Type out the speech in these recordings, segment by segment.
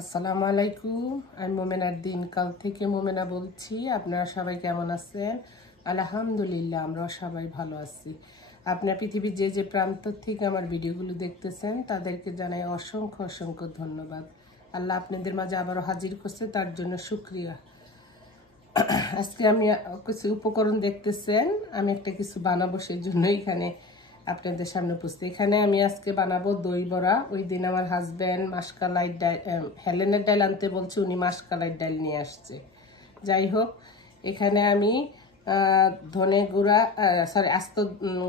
আসসালামু আলাইকুম। আমি মোমেনার দিনকাল থেকে মোমেনা বলছি। আপনারা সবাই কেমন আছেন? আলহামদুলিল্লাহ, আমরাও সবাই ভালো আছি। আপনার পৃথিবীর যে যে প্রান্ত থেকে আমার ভিডিওগুলো দেখতেছেন তাদেরকে জানাই অসংখ্য অসংখ্য ধন্যবাদ। আল্লাহ আপনাদের মাঝে আবারও হাজির করছে, তার জন্য শুকরিয়া। আজকে আমি কিছু উপকরণ দেখতেছেন, আমি একটা কিছু বানাবো, সেই জন্য এখানে আপনাদের সামনে উপস্থিত। এখানে আমি আজকে বানাবো দই বড়া। ওই দিন আমার হাজব্যান্ড মাসকালাই ডাল, হেলেনের ডাল আনতে বলছে, উনি মাসকালাই ডাল নিয়ে আসছে। যাই হোক, এখানে আমি ধনে গুঁড়া, আস্ত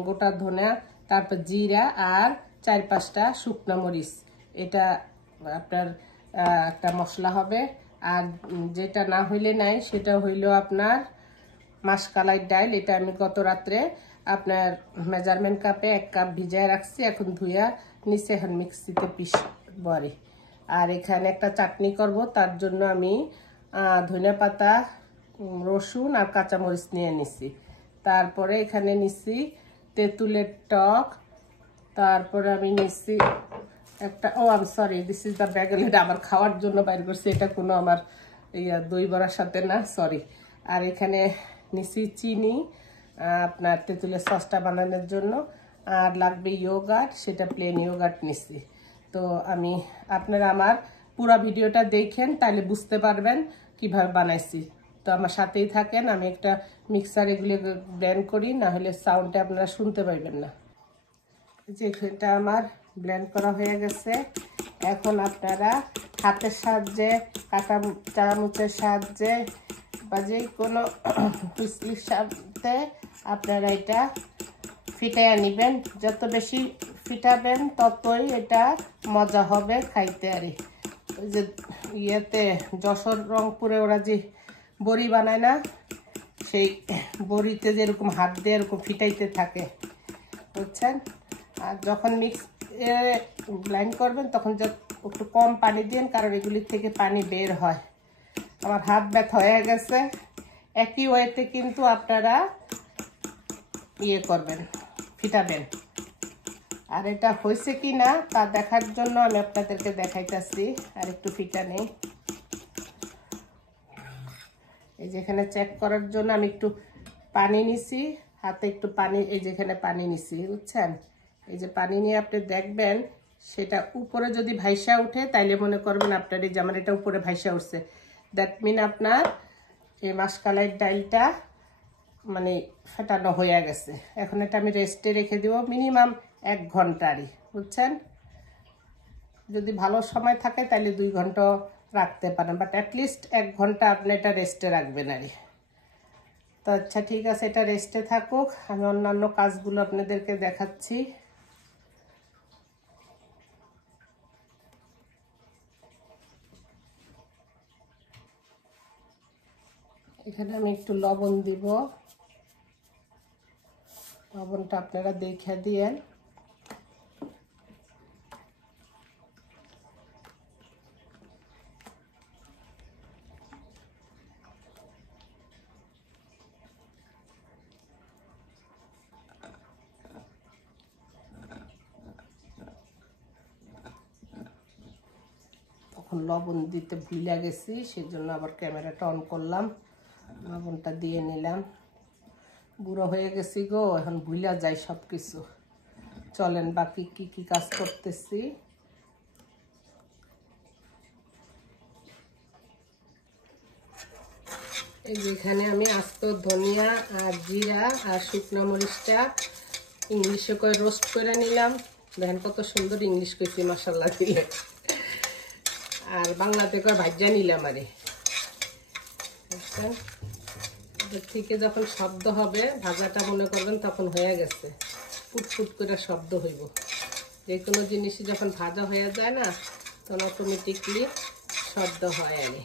গোটা ধনে, তারপর জিরা আর 4-5টা শুকনো মরিচ, এটা আপনার একটা মশলা হবে। আর যেটা না হইলে নাই সেটা হইল আপনার মাসকালাই ডাল। এটা আমি গত রাত্রে আপনার মেজারমেন্ট কাপে 1 কাপ ভিজায় রাখছি, এখন ধুইয়া নিচে এখন মিক্সিতে পিস বরে। আর এখানে একটা চাটনি করব, তার জন্য আমি ধনিয়া পাতা, রসুন আর কাঁচামরিচ নিয়ে নিছি। তারপরে এখানে নিছি তেঁতুলের টক, তারপরে আমি নিছি একটা sorry, this is the bagel, এটা আমার খাওয়ার জন্য বাইর করছি, এটা কোনো আমার দই বড়ার সাথে না, সরি। আর এখানে নিছি চিনি আপনার তেঁতুলের সসটা বানানোর জন্য, আর লাগবে ইয়োগার্ট, সেটা প্লেন ইয়োগার্ট নিছি। তো আপনারা আমার পুরো ভিডিওটা দেখেন, তাহলে বুঝতে পারবেন কিভাবে বানাইছি। তো আমার সাথেই থাকেন, আমি একটা মিক্সার এগুলো ব্লেন্ড করি, না হলে সাউন্ডটা আপনারা শুনতে পাইবেন না। যেটা আমার ব্লেন্ড করা হয়ে গেছে, এখন আপনারা হাতের সাহায্যে, কাঁটা চামচের সাহায্যে বা যে কোনো হুইস্কির সাথে আপনারা এটা ফিটাইয়া নেবেন। যত বেশি ফিটাবেন ততই এটা মজা হবে খাইতে। আর ওই যে ইয়েতে যশোর রংপুরে ওরা যে বড়ি বানায় না, সেই বড়িতে যেরকম হাত দিয়ে এরকম ফিটাইতে থাকে, বুঝছেন? আর যখন ব্লেন্ড করবেন তখন একটু কম পানি দিন, কারণ এগুলির থেকে পানি বের হয়। আমার হাত ব্যথা হয়ে গেছে। একই ওয়েতে কিন্তু আপনারা করবেন, ফিটাবেন। আর এটা হয়েছে কি না তা দেখার জন্য আমি আপনাদেরকে দেখাইতেছি। আর একটু ফিটা নেই, এই যেখানে চেক করার জন্য আমি একটু পানি নিছি, হাতে একটু পানি, এই যেখানে পানি নিছি, বুঝছেন? এই যে পানি নিয়ে আপনি দেখবেন সেটা উপরে যদি ভাইসা উঠে, তাইলে মনে করবেন আপনার এই যে আমার এটা উপরে ভাইসা উঠছে, দ্যাট মিন আপনার এই মাসকালাই ডালটা মানে ফেটানো হয়ে গেছে। এখন এটা আমি রেস্টে রেখে দিব মিনিমাম 1 ঘন্টারই, বুঝছেন? যদি ভালো সময় থাকে তাহলে 2 ঘন্টা রাখতে পারেন, বাট অ্যাটলিস্ট 1 ঘন্টা আপনি এটা রেস্টে রাখবেন। আর তো আচ্ছা, ঠিক আছে, এটা রেস্টে থাকুক, আমি অন্যান্য কাজগুলো আপনাদেরকে দেখাচ্ছি। এখানে আমি একটু লবণ দিব, লবণটা আপনারা দেখে দিয়েন। তখন লবণ দিতে ভুলে গেছি, সেজন্য আবার ক্যামেরাটা অন করলাম, লবণটা দিয়ে নিলাম। বুড়ো হয়ে গেছি গো, এখন ভুলে যাই সব কিছু। চলেন বাকি কি কি কাজ করতেছি। এই যেখানে আমি আস্ত ধনিয়া আর জিরা আর শুকনো মরিচটা ইংলিশে করে রোস্ট করে নিলাম। দেখেন কত সুন্দর ইংলিশ কইছি, মাশাআল্লাহ দিয়ে। আর বাংলাতে করে ভাজা নিলাম। আরে থেকে যখন শব্দ হবে ভাজাটা মনে করবেন তখন হয়ে গেছে, ফুটফুট করে শব্দ হইব। যে কোনো জিনিসই যখন ভাজা হয়ে যায় না, তখন অটোমেটিকলি শব্দ হয়। আরে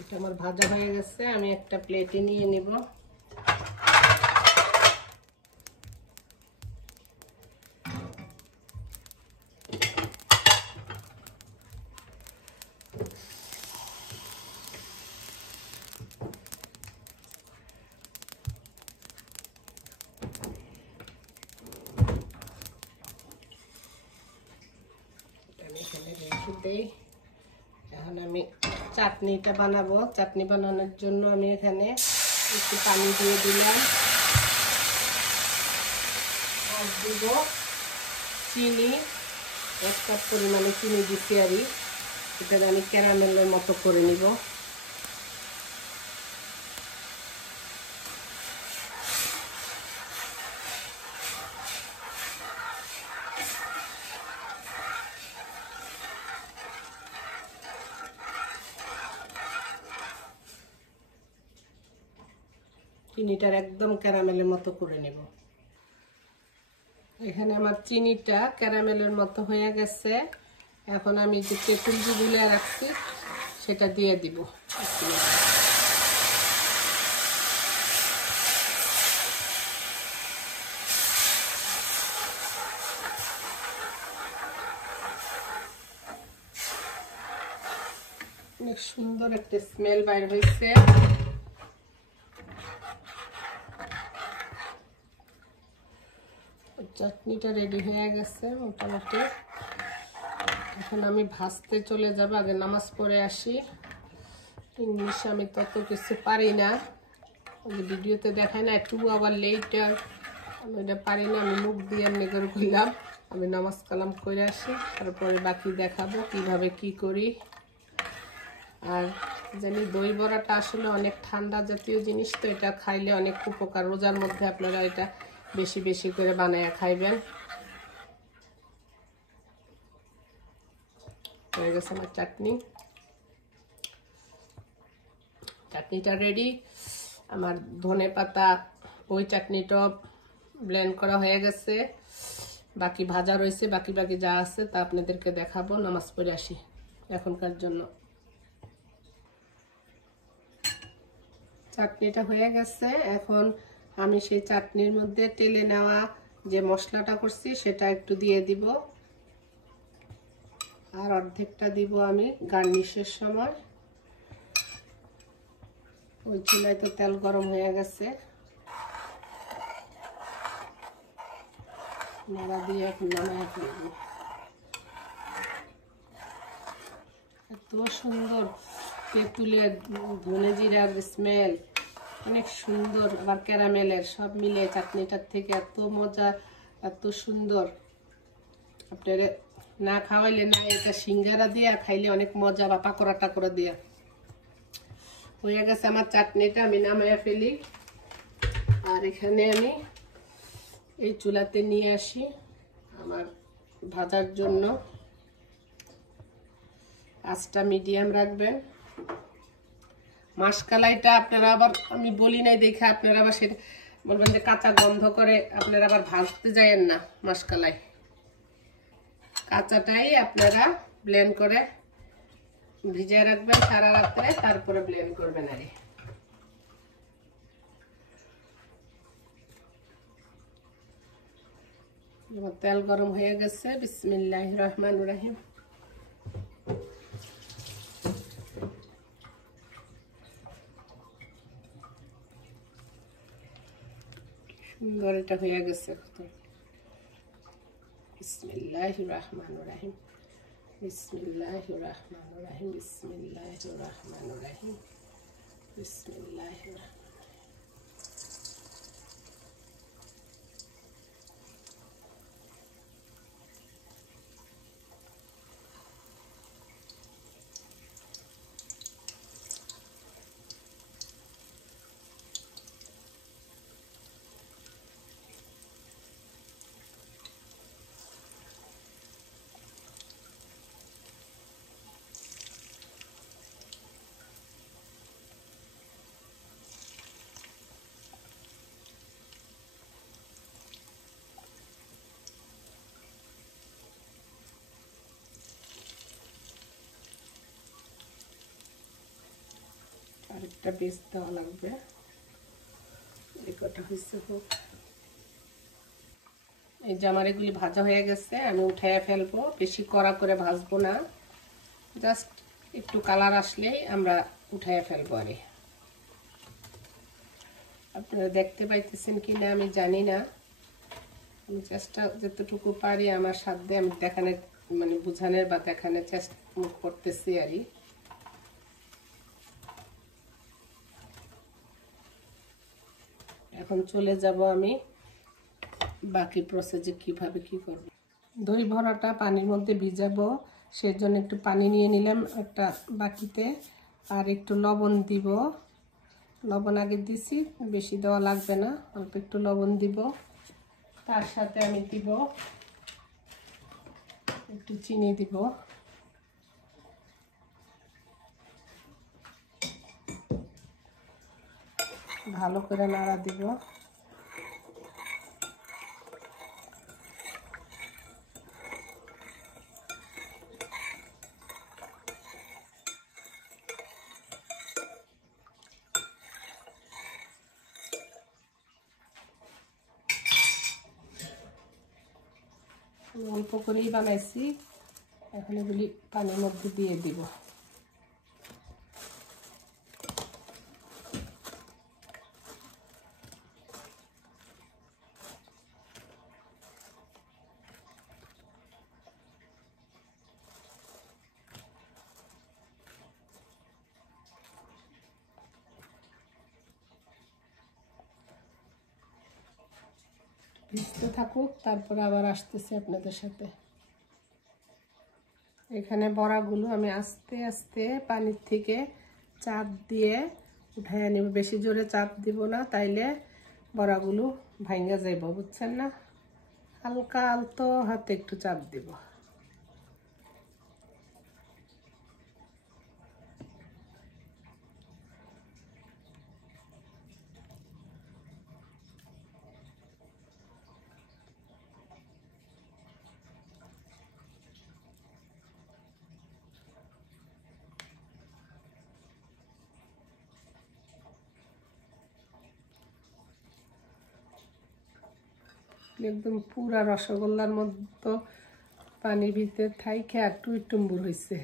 এটা আমার ভাজা হয়ে গেছে, আমি একটা প্লেটে নিয়ে নিব। দেই। এখন আমি চাটনিটা বানাবো। চাটনি বানানোর জন্য আমি এখানে একটু পানি দিয়ে দিলাম, আর দিব চিনি, 1 কাপ পরিমাণে চিনি দিচ্ছি। আর এটা আমি ক্যারামেলের মতো করে নিব। চিনিটার একদম ক্যারামেলের মতো করে নেব। এখানে আমার চিনিটা ক্যারামেলের মতো হয়ে গেছে। এখন আমি যে তেঁতুল গুলে রাখছি সেটা দিয়ে দিব। অনেক সুন্দর একটা স্মেল বাইর হয়েছে। চাটনিটা রেডি হয়ে গেছে মোটামুটি। এখন আমি ভাজতে চলে যাব। আগে নামাজ পড়ে আসি। ইংলিশ আমি তত কিছু পারি না, ভিডিওতে দেখায় না, 2 আওয়ার লেটার। আমি এটা পারি না, আমি মুখ দিয়ে এমনি করে করলাম। আমি নামাজ কালাম করে আসি, তারপরে বাকি দেখাবো কিভাবে কি করি। আর জানি দই বড়াটা আসলে অনেক ঠান্ডা জাতীয় জিনিস, তো এটা খাইলে অনেক উপকার। রোজার মধ্যে আপনারা এটা বেশি বেশি করে বানায় খাইবেন। হয়ে গেছে আমার চাটনি। চাটনিটা রেডি। আমার ধনে পাতা ওই চাটনিটা ব্লেন্ড করা হয়ে গেছে, বাকি ভাজা রয়েছে। বাকি যা আছে তা আপনাদেরকে দেখাবো। নামাজ পড়ে আসি এখনকার জন্য। চাটনিটা হয়ে গেছে। এখন আমি সেই চাটনির মধ্যে তেলে নেওয়া যে মশলাটা করছি সেটা একটু দিয়ে দিব, আর অর্ধেকটা দিব আমি গার্নিশের সময়। ওই চুলায় তো তেল গরম হয়ে গেছে, নাড়া দিয়ে এখন নামায় ফেলব। এত সুন্দর তেঁতুলের ধনে জিরার স্মেল, অনেক সুন্দর। আবার ক্যারামেলের, সব মিলে চাটনিটার থেকে এত মজা, এত সুন্দর। আপনারা না খাওয়াইলে না, এটা সিঙ্গারা দিয়ে খাইলে অনেক মজা, বা পাকোড়া টাকোড়া দিয়ে। হয়ে গেছে আমার চাটনিটা, আমি নামাইয়া ফেলি। আর এখানে আমি এই চুলাতে নিয়ে আসি আমার ভাজার জন্য। আঁচটা মিডিয়াম রাখবেন। মাসকালাইটা আপনারা আবার, আমি বলি নাই দেখে আপনারা আবার সেটা বলবেন যে কাঁচা গন্ধ করে, আপনারা আবার ভাজতে যায়েন না। মাসকালাই কাঁচাটাই আপনারা ব্লেন্ড করে ভিজিয়ে রাখবেন সারা রাত্রে, তারপরে ব্লেন্ড করবেন। আর তেল গরম হয়ে গেছে। বিসমিল্লাহির রহমানির রহিম। সুন্দর এটা হয়ে গেছে। বিসমিল্লাহির রহমানির রহিম, বিসমিল্লাহির রহমানির রহিম, বিসমিল্লাহির রহমানির রহিম, বিসমিল্লাহির রহমানির। আরেকটা বেশ দেওয়া লাগবে। এই কটা হয়েছে হোক। এই যে আমার এগুলি ভাজা হয়ে গেছে, আমি উঠাইয়া ফেলবো। বেশি কড়া করে ভাজবো না, জাস্ট একটু কালার আসলেই আমরা উঠাইয়া ফেলবো। আরে আপনারা দেখতে পাইতেছেন কিনা আমি জানি না, আমি চেষ্টা যতটুকু পারি আমার সাধ্যে আমি দেখানোর মানে বোঝানোর বা দেখানোর চেষ্টা করতেছি আর কি। এখন চলে যাব আমি বাকি প্রসেসে কিভাবে কি করব। দই ভরাটা পানির মধ্যে ভিজাবো, সেজন্য একটু পানি নিয়ে নিলাম একটা বাটিতে, আর একটু লবণ দিব। লবণ আগে দিছি, বেশি দেওয়া লাগবে না, অল্প একটু লবণ দিব। তার সাথে আমি দিব একটু চিনি দিব। ভালো করে নাড়া দিব। অল্প করেই বানাইছি, এখন এগুলি পানির মধ্যে দিয়ে দিব। ভিজতে থাকুক, তারপরে আবার আসতেছি আপনাদের সাথে। এখানে বড়াগুলো আমি আস্তে আস্তে পানির থেকে চাপ দিয়ে উঠায় নেব। বেশি জোরে চাপ দিব না, তাইলে বড়াগুলো ভাঙ্গা যাইব, বুঝছেন না? হালকা আলতো হাতে একটু চাপ দিব। একদম পুরা রসগোল্লার মতো পানির ভিতরে থাইকে আর টুম্বুর হয়েছে।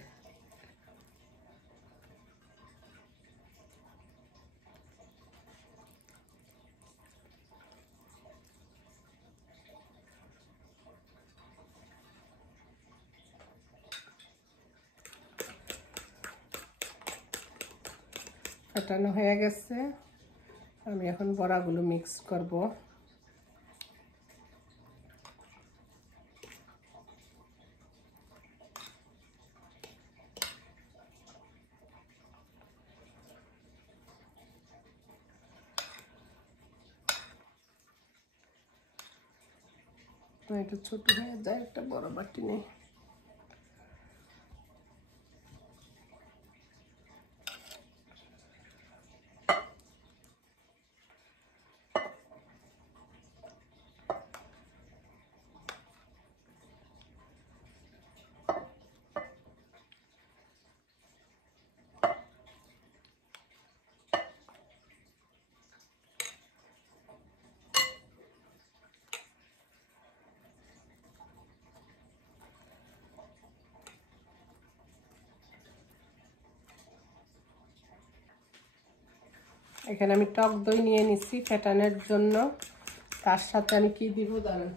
ফাটানো হয়ে গেছে, আমি এখন বড়াগুলো মিক্স করব। এটা ছোট হয়ে যায়, একটা বড় বাটি নেই। এখানে আমি টক দই নিয়ে নিচ্ছি ফেটানোর জন্য। তার সাথে আমি কি দিব জানেন?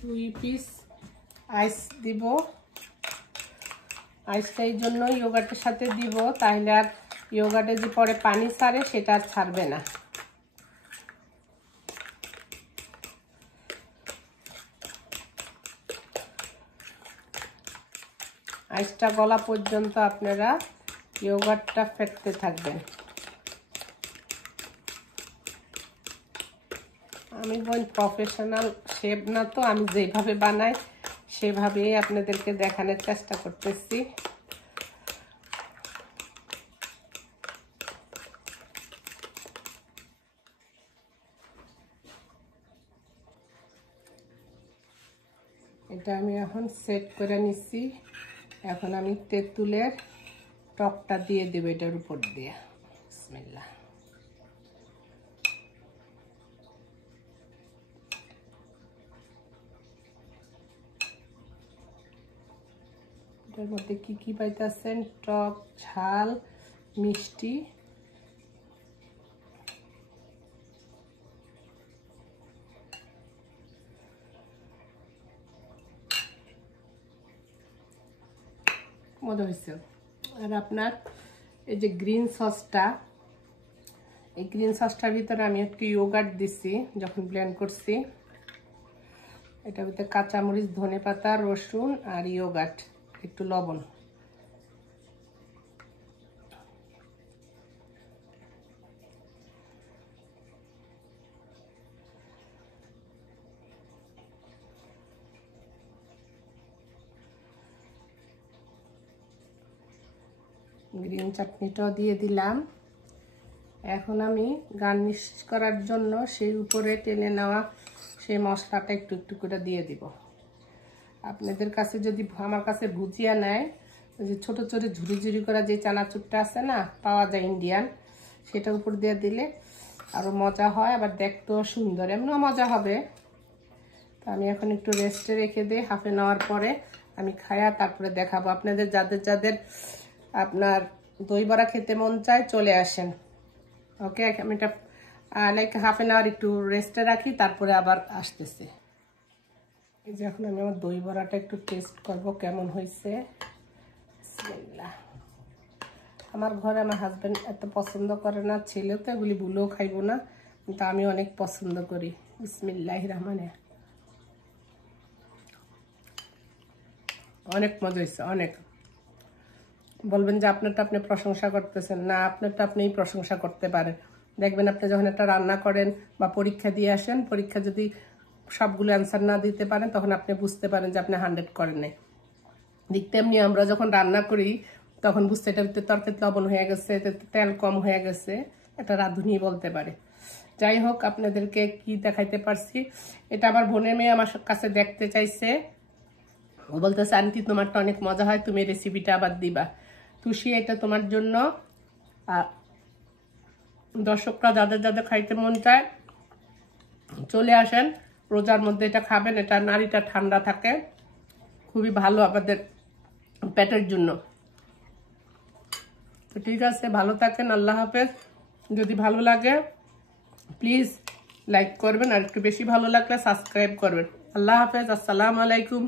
2 পিস আইস দিব। আইসটা এই জন্য ইয়োগার্টের সাথে দিব, তাহলে আর ইয়োগার্টে যে পরে পানি ছাড়ে সেটা আর ছাড়বে না। আইসটা গলা পর্যন্ত আপনারা ইয়োগার্টটা ফেটতে থাকবেন। আমি প্রফেশনাল শেফ না, তো আমি যেভাবে বানাই সেভাবেই আপনাদেরকে দেখানোর চেষ্টা করতেছি। এটা আমি এখন সেট করে নিচ্ছি। এখন আমি তেঁতুলের টকটা দিয়ে দেব এটার উপর দিয়ে। বিসমিল্লাহ। এটার মধ্যে কি কি পাইতেছেন? টক, ঝাল, মিষ্টি। মজা হয়েছে। আর আপনার এই যে গ্রিন সসটা, এই গ্রিন সসটার ভিতরে আমি একটু ইয়োগার্ট দিছি যখন ব্লেন্ড করছি। এটার ভিতরে কাঁচামরিচ, ধনেপাতা, রসুন আর ইয়োগার্ট, একটু লবণ। গ্রিন চাটনিটাও দিয়ে দিলাম। এখন আমি গার্নিশ করার জন্য সেই উপরে টেনে নেওয়া সেই মশলাটা একটু একটু করে দিয়ে দিব। আপনাদের কাছে যদি আমার কাছে ভুজিয়া নেয়, যে ছোটো ছোটো ঝুরি ঝুরি করা যে চানাচুরটা আছে না, পাওয়া যায় ইন্ডিয়ান, সেটার উপর দিয়ে দিলে আরও মজা হয়, আবার দেখতেও সুন্দর, এমনিও মজা হবে। তো আমি এখন একটু রেস্টে রেখে দিই, হাফ অ্যান আওয়ার পরে আমি খায়া তারপরে দেখাবো আপনাদের। যাদের যাদের আপনার দই বড়া খেতে মন চায় চলে আসেন। ওকে, আমি এটা লাইক হাফ অ্যান আওয়ার একটু রেস্টে রাখি, তারপরে আবার আসতেছে। এই যে এখন আমি আমার দই বড়াটা একটু টেস্ট করব কেমন হয়েছে। বিসমিল্লাহ। আমার ঘরে আমার হাজব্যান্ড এত পছন্দ করে না, ছেলেও তো এগুলি ভুলেও খাইব না, কিন্তু আমি অনেক পছন্দ করি। বিসমিল্লাহির রহমানির রহিম। অনেক মজা হয়েছে, অনেক। বলবেন যে আপনারটা আপনি প্রশংসা করতেছেন না, আপনারটা আপনিই প্রশংসা করতে পারেন। দেখবেন আপনি যখন একটা রান্না করেন বা পরীক্ষা দিয়ে আসেন, পরীক্ষা যদি সবগুলো অ্যান্সার না দিতে পারেন, তখন আপনি বুঝতে পারেন যে আপনি 100 করেন নাই। ঠিক তেমনি আমরা যখন রান্না করি তখন বুঝতে, এটার ভিতরে তরকারিতে লবণ হয়ে গেছে, তেল কম হয়ে গেছে, এটা রাঁধুনি বলতে পারে। যাই হোক, আপনাদেরকে কি দেখাইতে পারছি, এটা আমার বোনের মেয়ে আমার কাছে দেখতে চাইছে। ও বলতেছে, আন্টি তোমারটা অনেক মজা হয়, তুমি রেসিপিটা আবার দিবা। তুষি, এটা তোমার জন্য। দর্শকরা যাদের যাদের খাইতে মন চায় চলে আসেন, রোজার মধ্যে এটা খাবেন। এটা নাড়িটা ঠান্ডা থাকে, খুবই ভালো আমাদের পেটের জন্য। তো ঠিক আছে, ভালো থাকেন, আল্লাহ হাফেজ। যদি ভালো লাগে প্লিজ লাইক করবেন, আর একটু বেশি ভালো লাগলে সাবস্ক্রাইব করবেন। আল্লাহ হাফেজ, আসসালামু আলাইকুম।